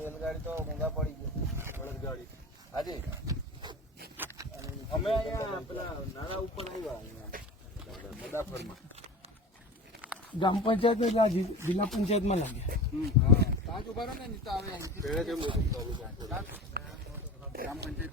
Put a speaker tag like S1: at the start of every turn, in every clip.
S1: રેલગાડી તો મોંઘા પડી ગયો બળદગાડી હાજી
S2: અમે અહીંયા પેલા નાળા ઉપર આવ્યા મદાફરમાં
S3: ગ્રામ પંચાયત ને જી- જિલ્લા પંચાયતમાં લાગ્યા
S2: પાંચ ઊભા ને તો આવે. ગ્રામ પંચાયત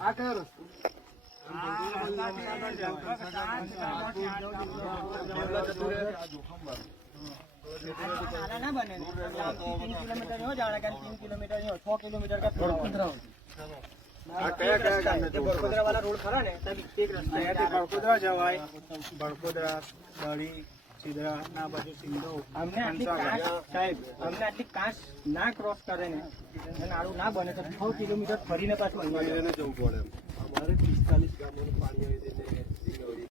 S2: આ
S4: જાણે કે ત્રણ કિલોમીટર છ કિલોમીટર રસ્તા
S3: અહીંયાથી બળકોદરા જવાય બળકોદરા સિદ્રા ના બાજુ સિંધો
S4: અમને આટલી કાંસ સાહેબ અમને આટલી કાંસ ના ક્રોસ કરે ને અને ના બને તો છ કિલોમીટર ફરીને પાછું
S1: જવું પડે અમારે પિસ્તાલીસ ગામોનું પાણી આવી